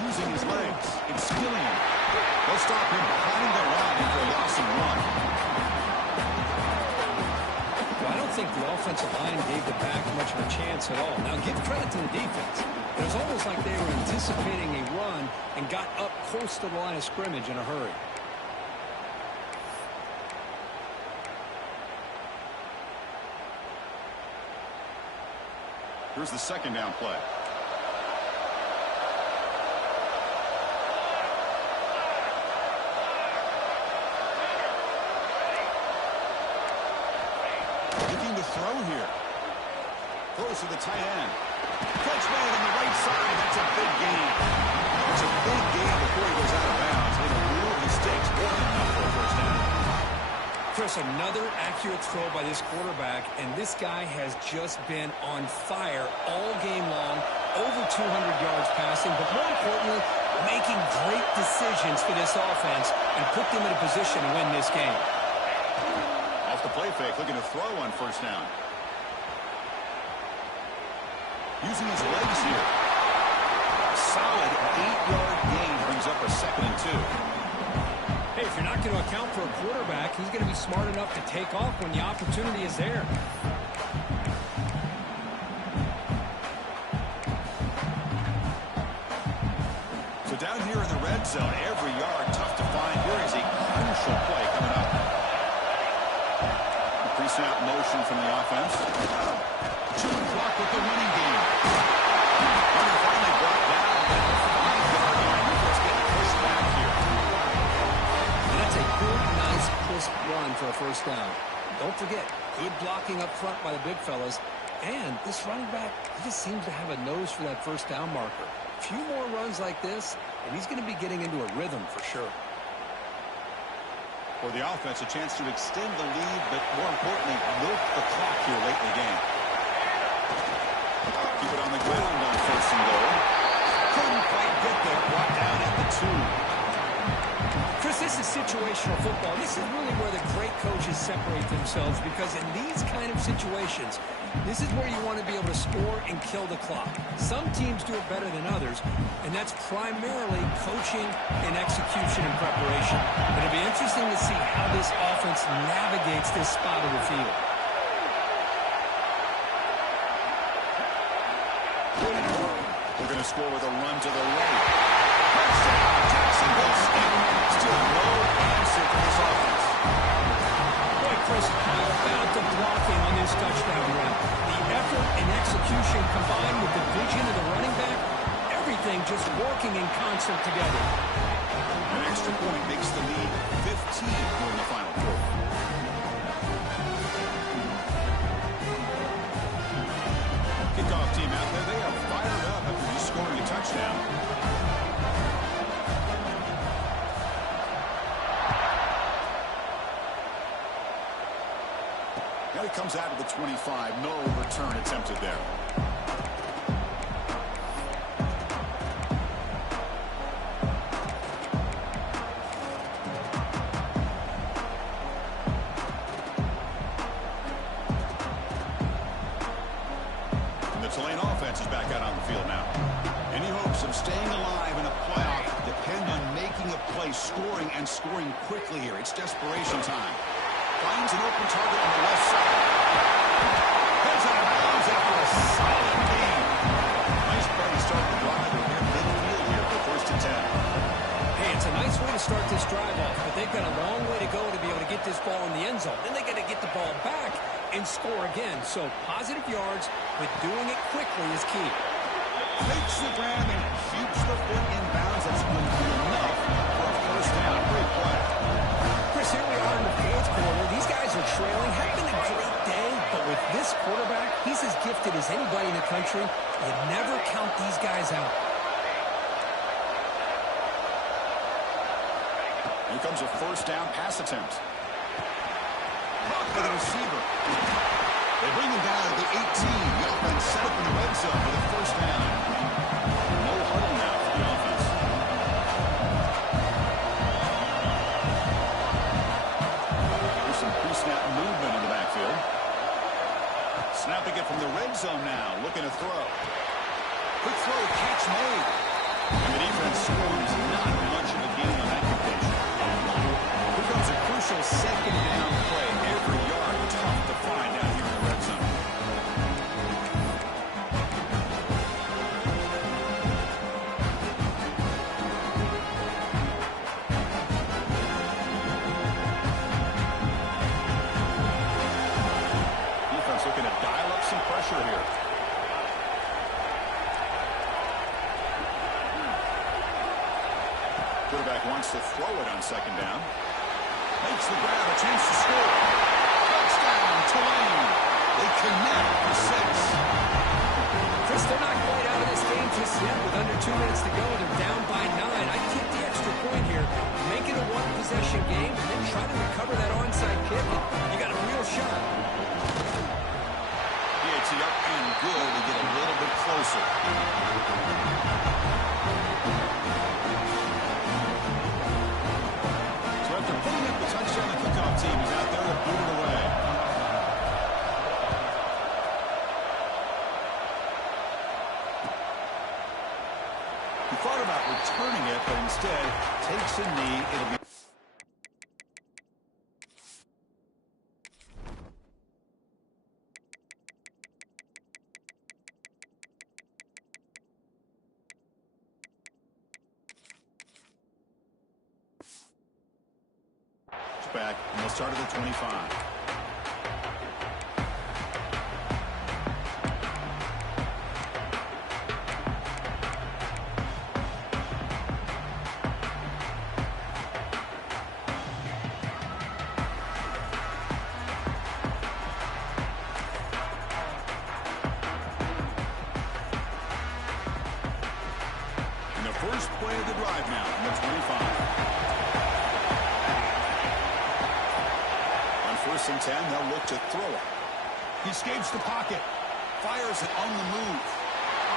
Using his legs, it's Skillian. They'll stop him behind the line for a loss of 1. Well, I don't think the offensive line gave the back much of a chance at all. Now, give credit to the defense. It was almost like they were anticipating a run and got up close to the line of scrimmage in a hurry. Here's the second down play. Looking to throw here. Throws to the tight end. Catch made on the right side. That's a big gain. It's a big gain before he goes out of bounds. It'll move the stakes more than enough for a first down. Chris, another accurate throw by this quarterback, and this guy has just been on fire all game long, over 200 yards passing, but more importantly, making great decisions for this offense and put them in a position to win this game. Off the play fake, looking to throw on first down. Using his legs here. A solid 8-yard gain brings up a 2nd and 2. Hey, if you're not going to account for a quarterback, he's going to be smart enough to take off when the opportunity is there. So down here in the red zone, every yard tough to find. Here is a crucial play coming up. pre-snap motion from the offense. Chewing clock with the running game. Runner finally brought down at the 5-yard line. Let's get pushed back here. And that's a good, nice, crisp run for a first down. Don't forget, good blocking up front by the big fellas. And this running back, he just seems to have a nose for that first down marker. A few more runs like this, and he's going to be getting into a rhythm for sure. For the offense, a chance to extend the lead, but more importantly, milk the clock here late in the game. Keep it on the ground on first and goal. Couldn't quite get there. Brought down at the 2. Chris, this is situational football. This is really where the great coaches separate themselves, because in these kind of situations, this is where you want to be able to score and kill the clock. Some teams do it better than others, and that's primarily coaching and execution and preparation. It'll be interesting to see how this offense navigates this spot of the field. We're going to score with a run to the right. Touchdown, Jacksonville State. Still no answer for this offense. Boy, Chris, how about the blocking on this touchdown run? The effort and execution combined with the vision of the running back, everything just working in concert together. An extra point makes the lead 15 here in the final quarter. Kickoff team out there, they are fired up after just scoring a touchdown. Now he comes out of the 25. No return attempted there. Tulane offense is back out on the field now. Any hopes of staying alive in a playoff depend on making a play, scoring, and scoring quickly here. It's desperation time. Finds an open target on the left side. Heads out of bounds after a solid gain. Nice play to start the drive. We're near midfield here for first and 10. Hey, it's a nice way to start this drive off, but they've got a long way to go to be able to get this ball in the end zone. Then they got to get the ball back and score again. So positive yards, but doing it quickly is key. Takes the grab and keeps the foot in bounds. That's going to be enough for a first down. Great play. Chris, here we are in the fourth quarter. These guys are trailing. Having a great day, but with this quarterback, he's as gifted as anybody in the country. You never count these guys out. Here comes a first down pass attempt. Blocked by the receiver. They bring him down to the 18. The offense set up in the red zone for the first down. No huddle now for the offense. There's some pre-snap movement in the backfield. Snapping it from the red zone now. Looking to throw. Quick throw, catch made. And the defense scores not much of a gain on that completion. Here comes a crucial second down play. Every yard tough to find out here in the red zone. Defense looking to dial up some pressure here. Quarterback wants to throw it on second down. Makes the grab, a chance to score. Touchdown, Tulane. They connect for 6. Chris, they're not quite out of this game just yet. With under 2 minutes to go, they're down by 9. I'd kick the extra point here. Make it a one-possession game, and then try to recover that onside kick. You got a real shot. PAT up and good to get a little bit closer. Putting up the touchdown, the kickoff team is out there to boot it away. He thought about returning it, but instead takes a knee. It'll be back, and they'll start at the 25. first play of the drive now on the 25. On 1st and 10, they'll look to throw it. He escapes the pocket. Fires it on the move.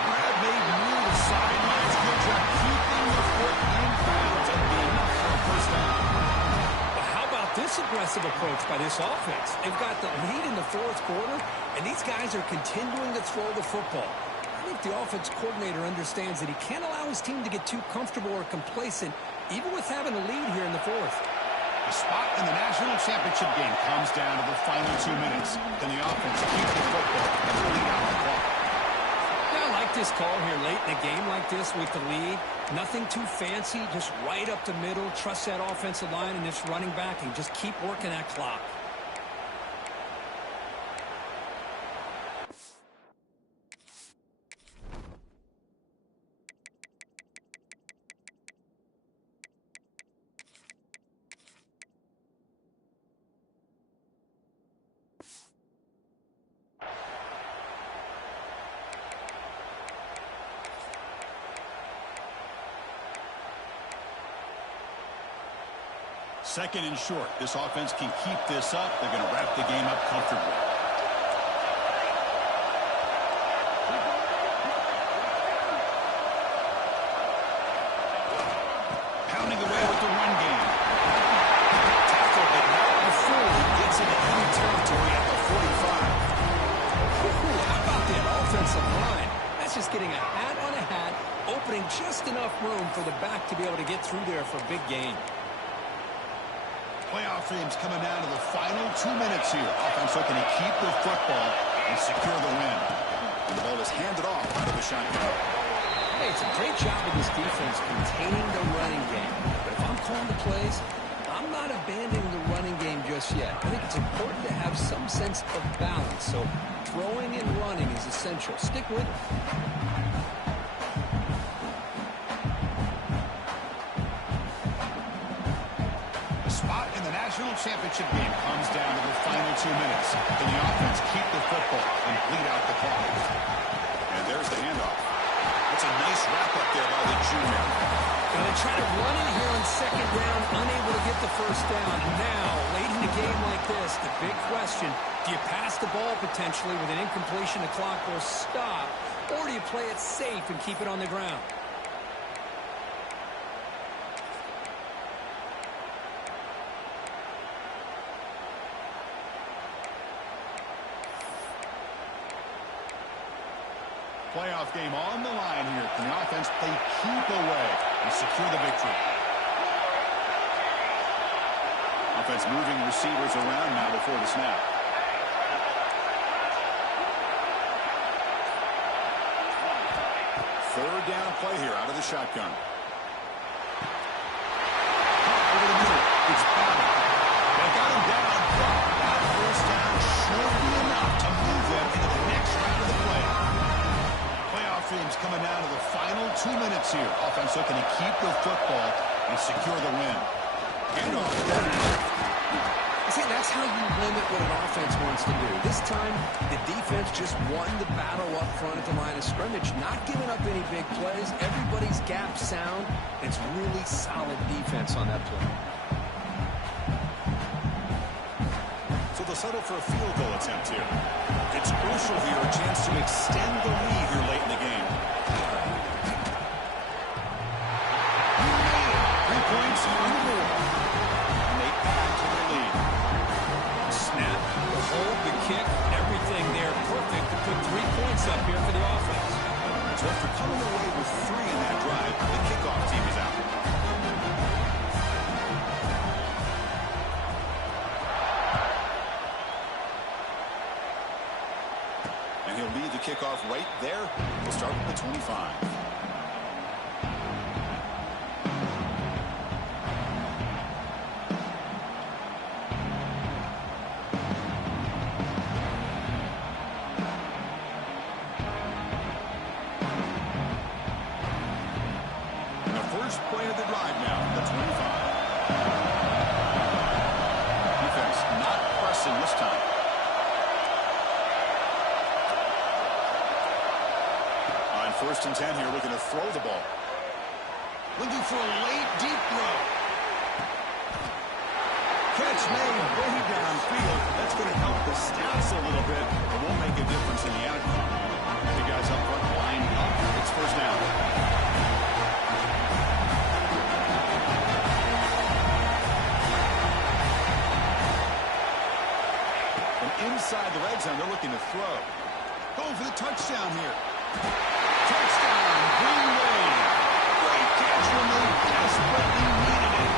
Grab made near the sidelines. Good job keeping the foot in bounds. That'll be enough for a first down. But how about this aggressive approach by this offense? They've got the lead in the 4th quarter, and these guys are continuing to throw the football. I think the offense coordinator understands that he can't allow his team to get too comfortable or complacent, even with having a lead here in the 4th. The spot in the national championship game comes down to the final 2 minutes. Can the offense keep the football and lead out the clock? Yeah, I like this call here late in a game like this with the lead. Nothing too fancy, just right up the middle. Trust that offensive line and this running back and just keep working that clock. Second and short. This offense can keep this up. They're going to wrap the game up comfortably. Pounding away with the run game. Tackle, but not before he gets into enemy territory at the 45. How about that offensive line? That's just getting a hat on a hat, opening just enough room for the back to be able to get through there for a big gain. Playoff games coming down to the final 2 minutes here. Offense looking to keep the football and secure the win. And the ball is handed off out of the shotgun. Hey, it's a great job of this defense containing the running game. But if I'm calling the plays, I'm not abandoning the running game just yet. I think it's important to have some sense of balance. So throwing and running is essential. Stick with it. Championship game comes down to the final 2 minutes. Can the offense keep the football and bleed out the clock? And there's the handoff. That's a nice wrap-up there by the junior. Going to try to run it here on 2nd down, unable to get the first down. Now, late in a game like this, the big question, do you pass the ball potentially with an incompletion, the clock will stop, or do you play it safe and keep it on the ground? Playoff game on the line here. Can the offense play keep away and secure the victory? Offense moving receivers around now before the snap. Third down play here out of the shotgun. Over the middle. It's battled. They got him down. That first down should be enough to move them into the next round of the play. Games coming down to the final 2 minutes here. Offense looking to keep the football and secure the win. Handoff. See, that's how you limit what an offense wants to do. This time, the defense just won the battle up front at the line of scrimmage, not giving up any big plays. Everybody's gap sound. It's really solid defense on that play. So they'll settle for a field goal attempt here. It's crucial here, a chance to extend the lead here late in the game. 3 points on the board. And they add to their lead. Snap, the hold, the kick, everything there perfect to put 3 points up here for the offense. So after coming away with 3 in that drive, the kickoff team is out. He'll lead the kickoff right there. We'll start with the 25. And the first play of the drive now, the 25. Defense not pressing this time. On 1st and 10 here, looking to throw the ball. Looking for a late, deep throw. Catch made way downfield. That's going to help the stats a little bit, but won't make a difference in the outcome. The guys up front lined up. It's first down. From inside the red zone, they're looking to throw. Going for the touchdown here. Touchdown, Green Wave. Great catch when they desperately needed it.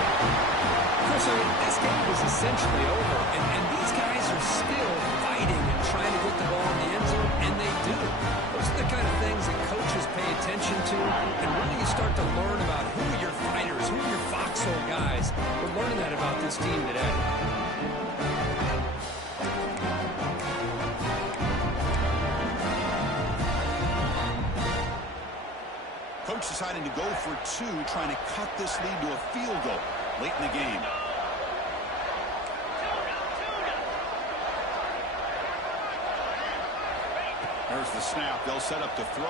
Chris, I mean, this game was essentially over, and these guys are still fighting and trying to get the ball in the end zone, and they do. Those are the kind of things that coaches pay attention to, and really you start to learn about who are your fighters, who are your foxhole guys. We're learning that about this team today. Coach deciding to go for two, trying to cut this lead to a field goal late in the game. There's the snap. They'll set up to throw.